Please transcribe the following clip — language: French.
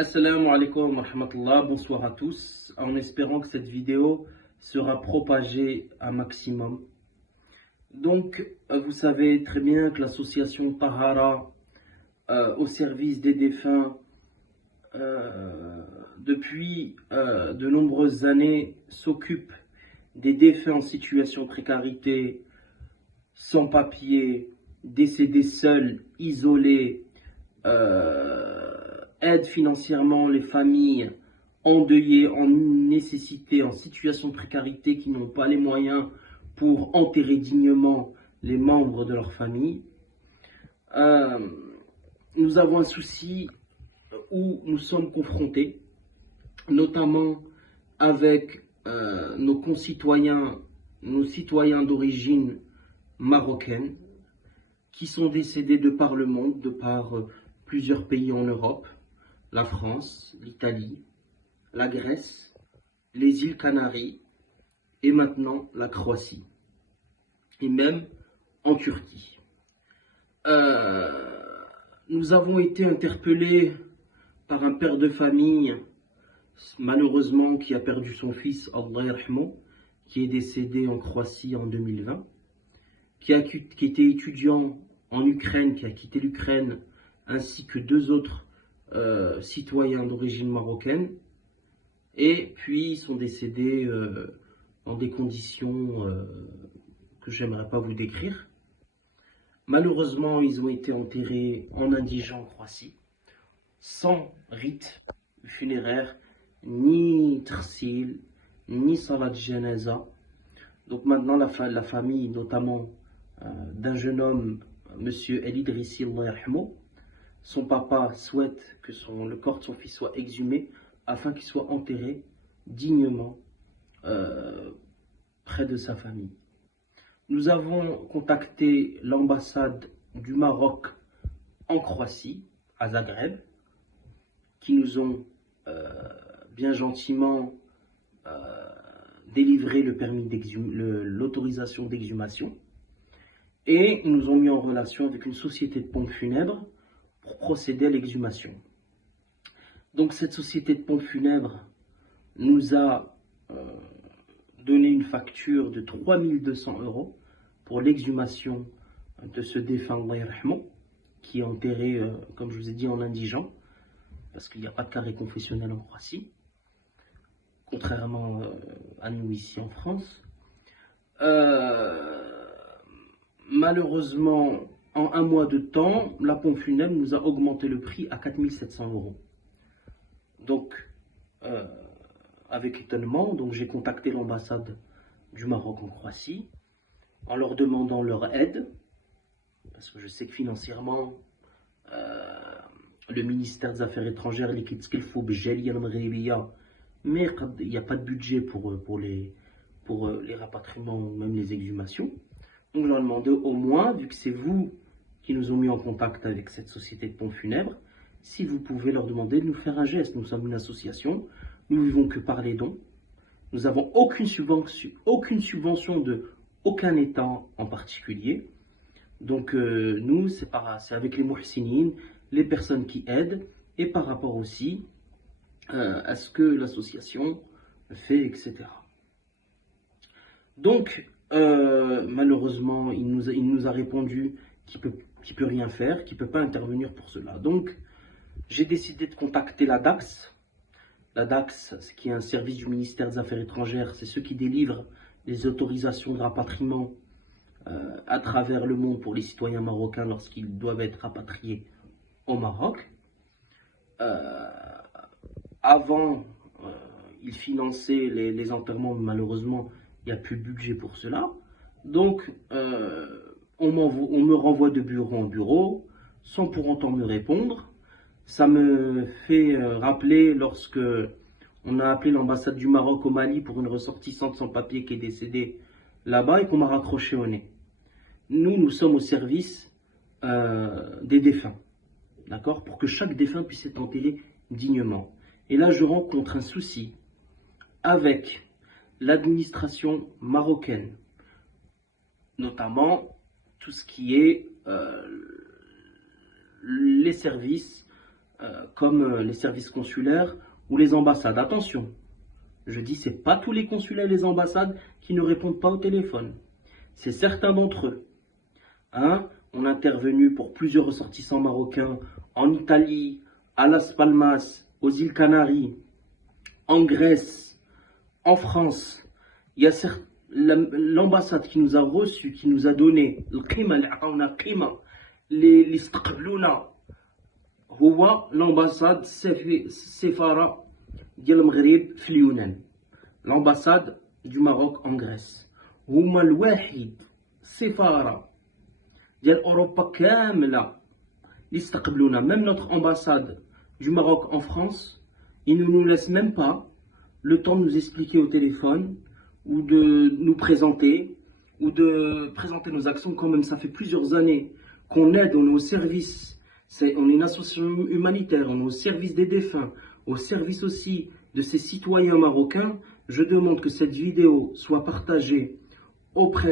Assalamu alaikum wa rahmatullah, bonsoir à tous, en espérant que cette vidéo sera propagée un maximum. Donc, vous savez très bien que l'association Tahara au service des défunts, depuis de nombreuses années, s'occupe des défunts en situation de précarité, sans papier, décédés seuls, isolés, aide financièrement les familles endeuillées, en nécessité, en situation de précarité, qui n'ont pas les moyens pour enterrer dignement les membres de leur famille. Nous avons un souci où nous sommes confrontés, notamment avec nos concitoyens, nos citoyens d'origine marocaine, qui sont décédés de par le monde, de par plusieurs pays en Europe, la France, l'Italie, la Grèce, les îles Canaries et maintenant la Croatie, et même en Turquie. Nous avons été interpellés par un père de famille, malheureusement, qui a perdu son fils, Allah yarhamou, qui est décédé en Croatie en 2020, qui était étudiant en Ukraine, qui a quitté l'Ukraine, ainsi que deux autres citoyens d'origine marocaine, et puis ils sont décédés dans des conditions que j'aimerais pas vous décrire. Malheureusement, ils ont été enterrés en indigent en Croatie, sans rite funéraire, ni trsil, ni salat janaza. Donc maintenant, la famille, notamment d'un jeune homme, monsieur El Idrissi, Allah yarhamou, son papa souhaite que le corps de son fils soit exhumé afin qu'il soit enterré dignement près de sa famille. Nous avons contacté l'ambassade du Maroc en Croatie, à Zagreb, qui nous ont bien gentiment délivré le permis l'autorisation d'exhumation, et ils nous ont mis en relation avec une société de pompes funèbres pour procéder à l'exhumation. Donc cette société de pompes funèbres nous a donné une facture de 3200 € pour l'exhumation de ce défunt, Allah yarhamou, qui est enterré, comme je vous ai dit, en indigent, parce qu'il n'y a pas de carré confessionnel en Croatie, contrairement à nous ici en France. Malheureusement, en un mois de temps, la pompe funèbre nous a augmenté le prix à 4700 €. Donc, avec étonnement, j'ai contacté l'ambassade du Maroc en Croatie en leur demandant leur aide, parce que je sais que financièrement, le ministère des Affaires étrangères, mais il n'y a pas de budget pour les rapatriements, même les exhumations. Donc je leur ai demandé au moins, vu que c'est vous qui nous ont mis en contact avec cette société de pompes funèbres, si vous pouvez leur demander de nous faire un geste. Nous sommes une association, nous vivons que par les dons. Nous n'avons aucune subvention de aucun État en particulier. Donc nous, c'est avec les muhsinines, les personnes qui aident, et par rapport aussi à ce que l'association fait, etc. Donc, malheureusement, il nous a répondu qu'il peut rien faire, qu'il ne peut pas intervenir pour cela. Donc, j'ai décidé de contacter la DAX. La DAX, qui est un service du ministère des Affaires étrangères, c'est ceux qui délivrent les autorisations de rapatriement à travers le monde pour les citoyens marocains lorsqu'ils doivent être rapatriés au Maroc. Avant, ils finançaient les enterrements, mais malheureusement, il n'y a plus de budget pour cela. Donc, on me renvoie de bureau en bureau, sans pour autant me répondre. Ça me fait rappeler lorsque on a appelé l'ambassade du Maroc au Mali pour une ressortissante sans papier qui est décédée là-bas et qu'on m'a raccroché au nez. Nous sommes au service des défunts, d'accord, pour que chaque défunt puisse être enterré dignement. Et là, je rencontre un souci avec l'administration marocaine, notamment tout ce qui est les services comme les services consulaires ou les ambassades. Attention, je dis c'est pas tous les consulats et les ambassades qui ne répondent pas au téléphone. C'est certains d'entre eux. On a intervenu pour plusieurs ressortissants marocains en Italie, à Las Palmas, aux îles Canaries, en Grèce, en France. Il y a l'ambassade qui nous a reçus, qui nous a donné l'ambassade Sefara ديال المغرب في اليونان, l'ambassade du Maroc en Grèce. هما الواحد سفارة ديال أوروبا كاملة اللي استقبلونا. Même notre ambassade du Maroc en France, ils ne nous laissent même pas le temps de nous expliquer au téléphone ou de nous présenter ou de présenter nos actions. Quand même, ça fait plusieurs années qu'on aide, on est au service. On est une association humanitaire, on est au service des défunts, au service aussi de ces citoyens marocains. Je demande que cette vidéo soit partagée auprès